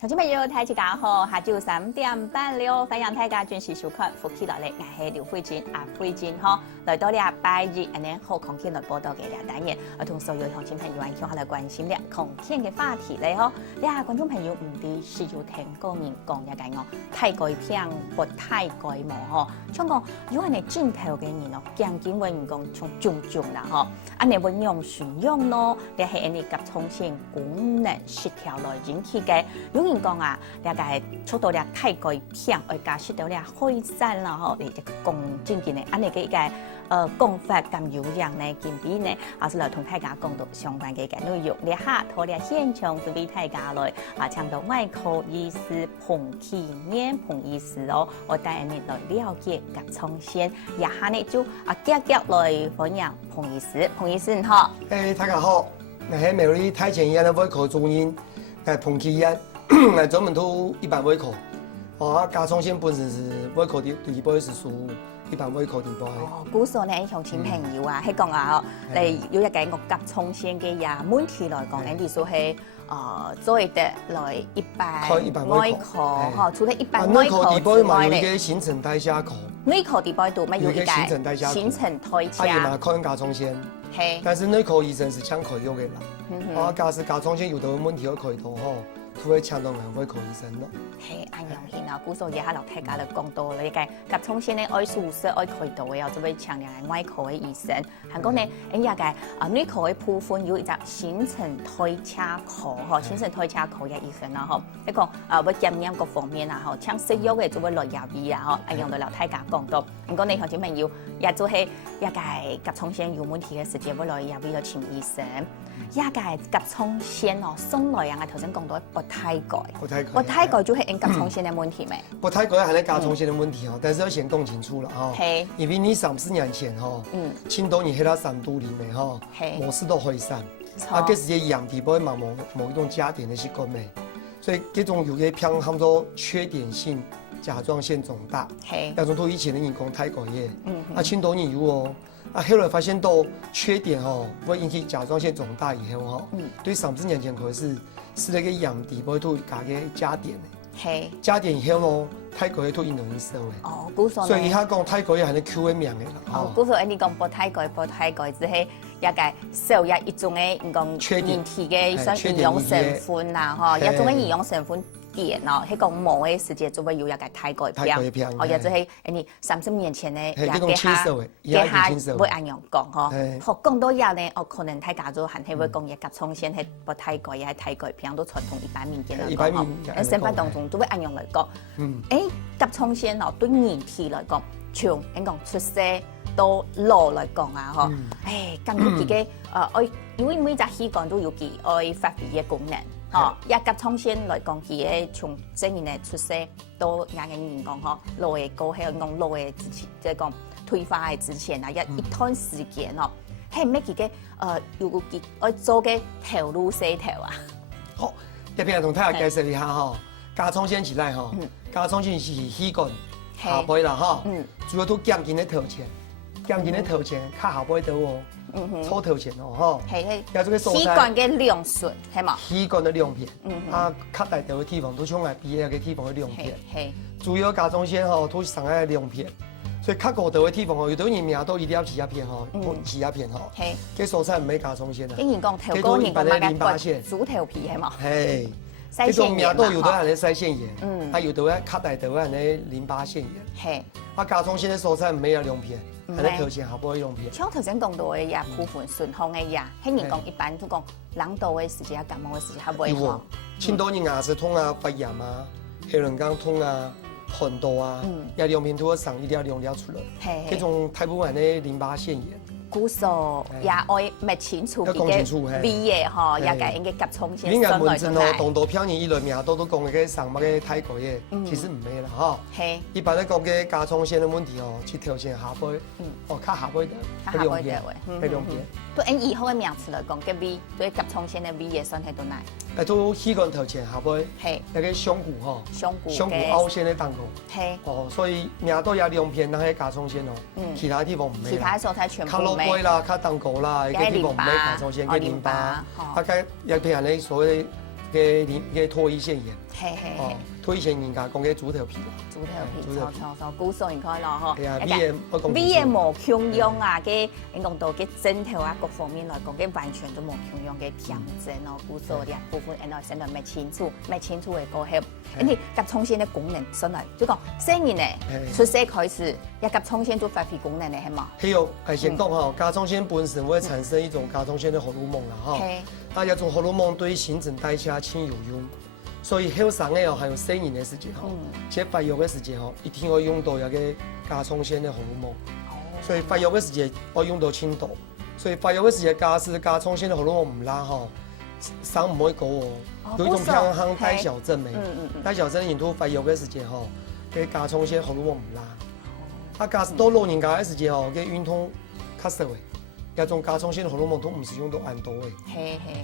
乡亲朋友，大家好，下晝3點半了，歡迎大家準時收看福氣來咧，我係劉慧珍阿慧珍哈，來到了拜日，安尼好空氣來報道嘅兩單元，我同所有鄉親朋友一齊來關心咧空氣嘅話題咧吼，呀，觀眾朋友唔知是有聽過人講一個哦，太過偏不太過無吼，像講有安尼鏡頭嘅人哦，驚緊為人講從種啦吼，安尼運用選用咯，你係安尼甲重新功能失調來引起嘅。有人講啊，大概出到了太過偏，而加失到了開山啦吼，你就講正經嘅，安尼嘅一個講法咁有樣呢，見邊呢，還是來同大家講到相關嘅一個內容。你下拖了現場準備大家來請到外科醫師彭啟年彭醫師哦，我帶你來了解甲狀腺，一下呢就夾來歡迎彭醫師，彭醫師你好。大家好，我係美麗太前醫院的外科主任，彭啟年。我專門做一般外科，甲狀腺本身是外科的第一步是屬一般外科地步。古時候呢，鄉親朋友啊，喺講啊，嚟有一個我甲狀腺嘅呀問題來講，你說係做得來一般外科，嗬，除了一般外科之外咧，有個新陳代謝科，內科地步度咪有一個新陳代謝，新陳代謝，也嘛看甲狀腺，但是內科醫生是搶開藥嘅啦，假使甲狀腺有啲問題要開刀吼。佢會請到人外科醫生咯。係，按樣顯啊，古時候也係落大家嚟講到呢個甲狀腺咧愛手術愛開刀嘅，就會請人外科嘅醫生。韓國呢，人家嘅內科嘅部分有一隻新陳代謝科，嗬，新陳代謝科嘅醫生啦，嗬，一個會檢驗各方面啊，嗬，請食藥嘅就會來入醫啊，嗬，按樣嚟落大家講到。唔講你鄉親朋友，也就係一個甲狀腺有問題嘅時間會來入醫嚟請醫生。一個甲狀腺哦，送來啊，我頭先講到不太改就係因甲狀腺的問題咩？不太改係你甲狀腺的問題哦，但是要先講清楚啦哈。係。因為你3-4年前哈，青島你喺到3度裡面哈，冇事都開山，嗰時嘅養體不會某一種加點的習慣咩？所以這種有嘅偏叫做缺點性甲狀腺腫大，有種都以前的人講太改嘅，青島你有哦。後來發現到缺點哦，會引起甲狀腺腫大以後哦，對3-4年前可是那個養體不會都加個加點嘅，加點以後咯，泰國都引導因受嘅。哦，古所以他講泰國也係你 Q 嘅名嘅啦。哦，古所你講不泰國只係一個受一種嘅講人體嘅算營養成分啦，嗬，一種嘅營養成分。哦，迄講冇嘅時間就會有一個太改變，哦，也就係你30年前咧，也給下會按樣講嗬，學講到嘢咧，哦，可能大家都還係會講嘢甲狀腺係不太改，也係太改變，都傳統一般民間嚟講，喺生活當中都會按樣嚟講。甲狀腺哦對人體來講，從你講出世到老來講啊，嗬，咁佢嘅因為每隻器官都有佢愛發揮嘅功能。哦，一甲狀腺來講，佢嘅從正人嘅出世到廿嘅人講嗬，老嘅過係講老嘅之前，即係講退化嘅之前啊，一段時間哦，係咩佢嘅如果佢愛做嘅頭顱洗頭啊？好，特別同大家介紹一下嗬，甲狀腺起來嗬，甲狀腺是氣管下背啦嗬，主要都降緊嘅頭前，降緊嘅頭前卡下背到哦。粗頭前哦，嗬，有這個器官嘅兩順係嘛？器官的兩片，較大條嘅地方都像係鼻嘅地方嘅兩片，主要甲狀腺嗬都上喺兩片，所以較高頭嘅地方哦，有啲人命都一定要起一片嗬，起一片嗬，嘅所在唔係甲狀腺啊，竟然講頭高人講乜嘅主頭皮係嘛？係，呢種命都有啲人咧腮腺炎，有啲咧較大條嘅咧淋巴腺炎，係，甲狀腺嘅所在唔係有兩片。係咧頭前下背用片。像頭先講到嘅嘢，部分順風嘅嘢，喺人講一般都講冷到嘅時間、感冒嘅時間，係唔會好。青島你牙齒痛啊、發炎啊、黑人肛痛啊、很多啊，也兩片都會上一條兩條出來。呢種大部分嘅淋巴腺炎。古數也愛密清楚嘅味嘢嗬，也解應該甲狀腺。你眼門診哦，當到漂年以來面都講嘅上乜嘅泰國嘢，其實唔係啦嗬。係。一般咧講嘅甲狀腺嘅問題哦，是頭前下背，哦卡下背的，係兩片，係兩片。對按以後嘅名詞來講，嘅味對甲狀腺嘅味嘢算係到哪？都氣管頭前下背，係一個胸骨嗬，胸骨凹陷嘅當口，係。哦，所以面都有兩片，但係甲狀腺哦，其他地方唔係。其他所在全部。背啦，卡當骨啦，一個地方唔係甲狀腺嘅淋巴，啊，嘅有譬如你所謂个脱衣腺炎，嘿嘿嘿，脱衣腺炎甲讲个猪头皮啦，猪头皮，错，骨髓你看咯吼，美的无穷用啊，佮你讲到佮枕头啊各方面来讲，佮完全都无穷用嘅调整哦，骨髓两部分，然后现在没清楚的过后，你甲创新的功能上来，就讲生人咧出生开始，也甲创新做发挥功能的系嘛？还有先讲吼，甲创新本身会产生一种甲创新的荷尔蒙啦吼，啊，一种荷尔蒙对新陈代谢轻有用。所以后生的哦，还有生人的时节吼，且发育的时节吼，一定要用到那个甲状腺的荷尔蒙。所以发育的时节要用到青豆。所以发育的时节甲状腺的荷尔蒙唔拉吼，生唔可以高哦。有一种偏向代谢症的，代谢症引突发育的时节吼，个甲状腺荷尔蒙唔拉。啊，假使到老人家的时节吼，个运动较少的。一种甲状腺荷尔蒙都唔是用到很多的，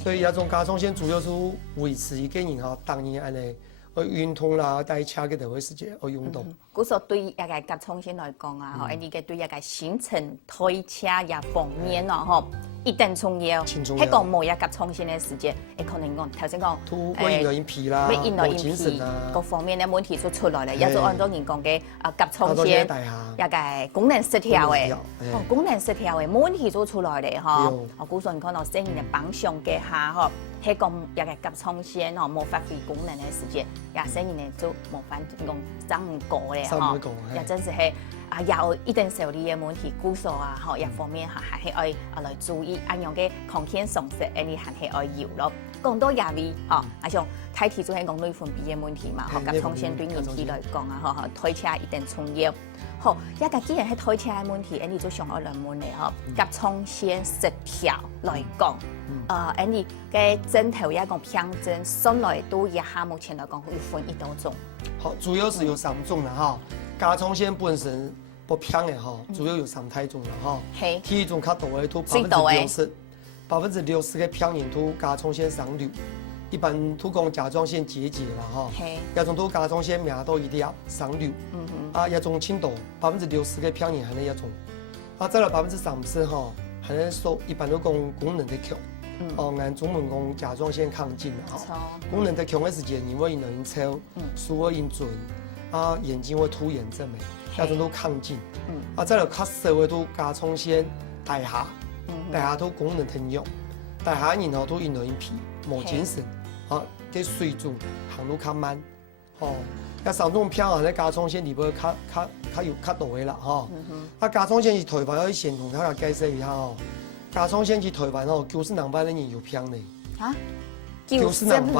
所以一种甲状腺主要是维持一个人哈，当然安尼，运动啦、代谢嘅就会时间而用到。故说对一个甲创新来讲啊，吼，你个对一个新陈代谢也方面咯，吼，一定重要。迄个冇一甲创新的时间，会可能讲头先讲，会引来疲啦，冇精神啊，各方面的问题就出来了，也就按照人讲嘅甲创新，一个功能失调的，功能失调的冇问题就出来了，吼。我估说你看到生人的榜上嘅下，吼。迄个一个甲创新吼，无发挥功能的时间，也生人呢就无法讲长唔过咧吼，也真是系啊有一定受理的问题，骨素啊吼，一方面还系爱来注意按样嘅抗氧常识，你还系爱要咯。讲到牙味吼，啊像体体就系讲内分泌的问题嘛，吼甲创新对人体来讲啊，吼推车一定重要。好，一个既然系推车的问题，你就上我论文咧吼，甲创新失调来讲。你嘅枕头也讲偏枕，上来都一下目前来讲会分一多种。好，主要是有3种啦哈。甲状腺本身不偏的哈，主要有3太种啦哈。第一种较大的，都60%嘅偏人都甲状腺上瘤，一般都讲甲状腺结节啦哈。一种都甲状腺苗都一粒上瘤。啊，一种轻度60%嘅偏人还能一种。啊，再来30%哈，还能说一般都讲功能的强。按中文讲甲状腺亢进啦，功能的强的时间，因为因能超，输会因准，啊眼睛会突眼症的，那种都亢进。啊，再来较少的都甲状腺大下都功能很弱，大下人吼都因能因疲，无精神，啊，个水准行路较慢，吼。那3种偏啊，咧甲状腺里边较有较大的啦，吼。啊，甲状腺是台湾要先同大家解释一下吼。甲状腺是台湾哦，90万的人有偏的。啊？90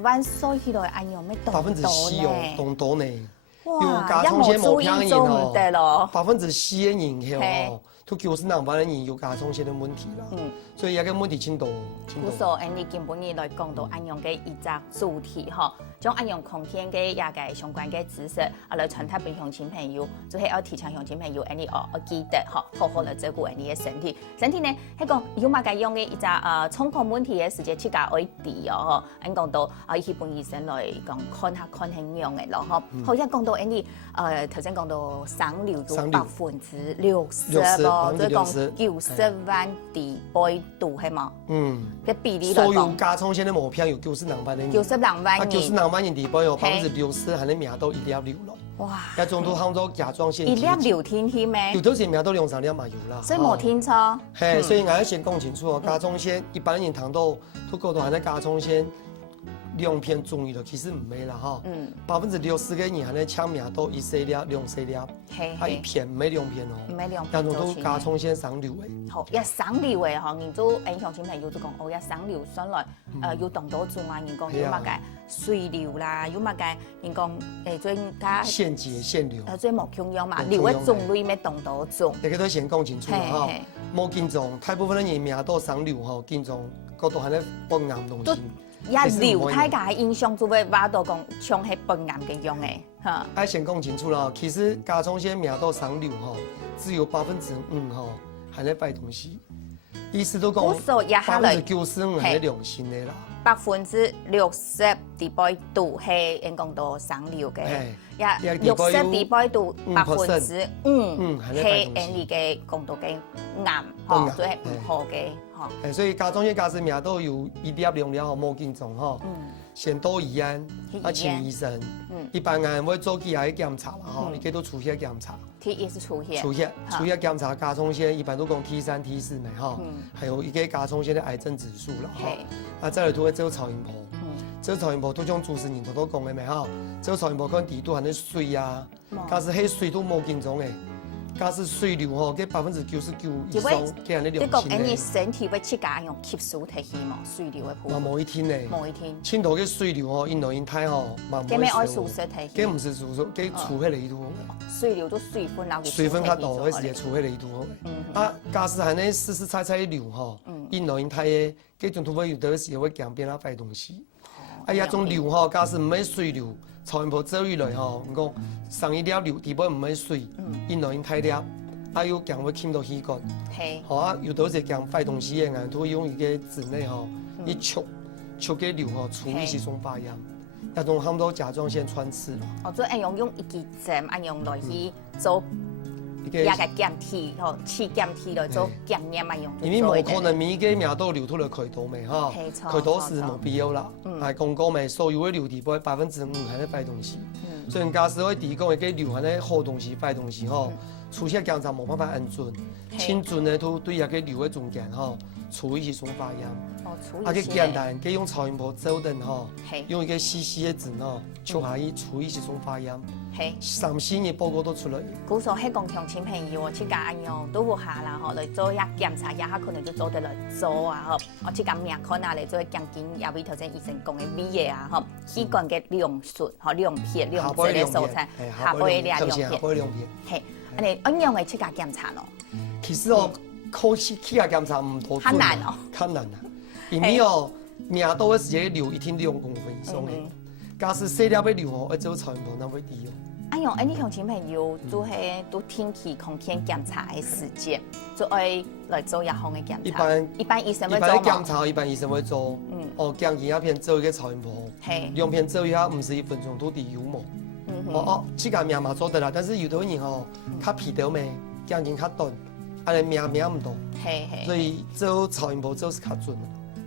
万所以来按样咩动多呢？4%哦，动多呢。哇，甲状腺无偏的人哦，4%的人哦，都90万的人有甲状腺的问题啦。所以一个问题真多。故说，你根本你来讲到按样嘅一只主题吼，将按样空间嘅也个相关嘅知识，来传达俾乡亲朋友，就是要提倡乡亲朋友，你记得吼，好好来照顾你嘅身体。身体呢，迄个有嘛个用嘅一只冲康问题嘅时间，去加爱治哦吼。你讲到去本医生来讲看下看很用嘅咯吼。好，一讲到你头先讲到上瘤都60%咯，即讲90万地倍度系嘛？个比例来讲，所有甲状腺的毛片有90万人，90万人，90万人地倍有60%还能命到1粒瘤咯。哇！一种都喊做甲状腺1粒瘤天天咩？有头先命到2-3粒嘛有啦。所以冇听错。嘿，所以我要先讲清楚哦，甲状腺一般人谈到都讲到还能甲状腺量偏重要的，其实唔係啦哈。60%嘅人還咧搶命到1細粒、2細粒，一片唔係2片哦。唔係2片。但係都甲狀腺上瘤嘅。好，一上瘤嘅嗬，人都影響親朋友都講，一上瘤上來，要動到種啊，人講有乜嘅水瘤啦，有乜嘅人講最加腺結、腺瘤。最冇強樣嘛，瘤嘅種類咩動到種。你個都先講清楚啦哈。冇見狀，大部分嘅人命到上瘤嗬，見狀嗰度係咧崩癌東西。也瘤太大影響，就會話到講像係崩癌嘅樣嘅，嚇。要先講清楚啦，其實甲狀腺命到上瘤吼，只有5%吼，係咧壞東西。意思都讲95%係良性的啦。60%地擺度係應講到生瘤嘅，也60%地擺度5%係因為嘅講到嘅癌，吼，所以係唔好嘅，吼。所以甲狀腺假使命都有一粒兩了後冇緊張吼，先到醫院請醫生，一般人會做其他嘅檢查啦，吼，你給都出血檢查。也是出血檢查甲狀腺，一般都講 T3、T4咪吼，還有一個甲狀腺的癌症指數啦，吼，再來都會做超音波，做超音波都像主持人都講嘅咪吼，做超音波看底都含啲水啊，假使迄水都冇緊張嘅。假使水流吼，佢99%以上，佢係你良性嘅。你講你身體會自家用吸收提起嘛？水流嘅部分。冇一天咧。冇一天。青島嘅水流吼，因內因太吼，嘛冇。佢咪愛素質提起。佢唔是素質，佢儲喺裏頭。水流都水分流。水分較多嘅時係儲喺裏頭好。啊，假使係你濕濕踩踩流吼，因內因太嘅，佢仲都會有得時會強變啊壞東西。啊，一種流吼，假使唔係水流。超音波做以來吼，唔講上一粒流，底部唔係水，因內因太粒，啊又強會傾到氣管，好啊，有到時強壞東西嘅人，都會用一個紙內吼，一戳嘅流吼，處理是種發炎，一種喊到甲狀腺穿刺咯。哦，所以用一支針，用來去做。也個減體吼，去減體來做減黏啊用。因為冇可能每個命都流出來開刀咪哈，開刀是冇必要啦。係講講咪，所有嘅流體不會5%係啲壞東西，所以假使會提供嘅個流係啲好東西、壞東西吼，出血檢查冇辦法按準，輕準咧都對一個流嘅中間吼，處理是種發炎。啊，佢簡單，佢用超音波做陣吼，用一個細細嘅針吼，戳下去處理是種發炎。3、4日報告都出來。古說係講鄉親朋友，即個按樣都有下啦，吼來做一檢查，一下可能就做得來做啊，吼，我即個命看下嚟做降緊，也為頭先醫生講嘅美嘅啊，吼，器官嘅量術，吼量片、量質嘅素材，下背嘅量片，係，安尼按樣嘅即個檢查咯。其實哦，考試去下檢查唔多準，難哦，較難啊，因為哦，命到嘅時間流一天2公分以上嘅，假使細粒嘅流哦，要做超音波那會低哦。按用你鄉親朋友做係都定期空間檢查嘅時間，就愛來做一項嘅檢查。一般醫生會做嘛？檢查一般醫生會做。哦，降血壓片做一個超音波，2片做一下51分鐘都低有冇？哦，這個命嘛做得啦，但是有啲人吼，較疲勞咩，降血較短，安尼命唔多。所以做超音波做是較準。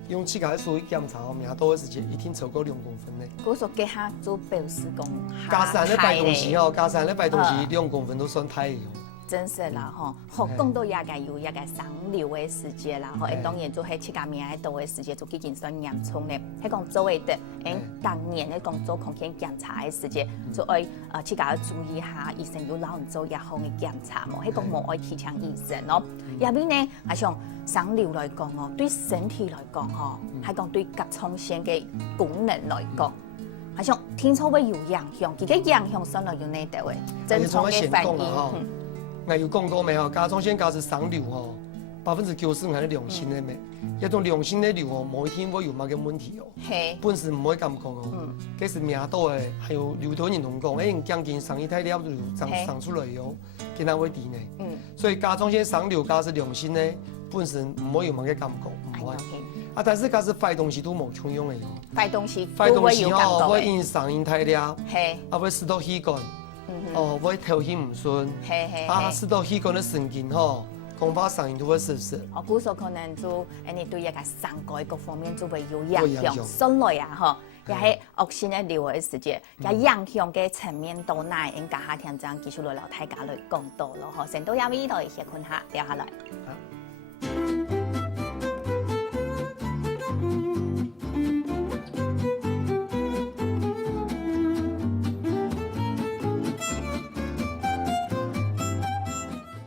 用這個數去檢查哦，命到嘅時間一天超過2公分咧。嗰時計下做表示講，加上咧擺東西哦，加上咧擺東西2公分都算太嘅。真是啦吼，好講到也個有一個生瘤嘅時節啦，吼，當然做喺七個命喺度嘅時節就已經算嚴重咧。喺講做會得，當年喺講做空間檢查嘅時節，就愛七個要注意下，醫生要老人做一項嘅檢查冇，喺講冇愛提倡醫生咯。入邊呢，係像生瘤來講哦，對身體來講吼，係講對甲狀腺嘅功能來講，係像聽說會有影響，佢嘅影響上來有呢度嘅正常嘅反應。我有講過未吼？甲狀腺假使生瘤吼，90%係良性嘅咩？一種良性嘅瘤吼，某一天會有乜嘅問題哦。本身唔會咁講哦，佢是命到嘅，還有流頭人同講，將近生一太粒瘤長出來哦，佢哪會跌呢？所以甲狀腺生瘤假使良性嘅，本身唔會有乜嘅感覺，唔會。啊，但是假使壞東西都冇搶用嘅哦。壞東西吼會影響因太粒，啊會使到氣管。哦，會頭氣唔順，啊，使到氣管的神經吼，恐怕上癮都會失失。我估數可能就你對一個生改各方面就會有影響，所來啊吼，也係惡性嘅瘤嘅時節，也影響嘅層面到哪，應家下聽講繼續來聊大家來講到咯，吼，成都有味道嘅歇困下聊下來。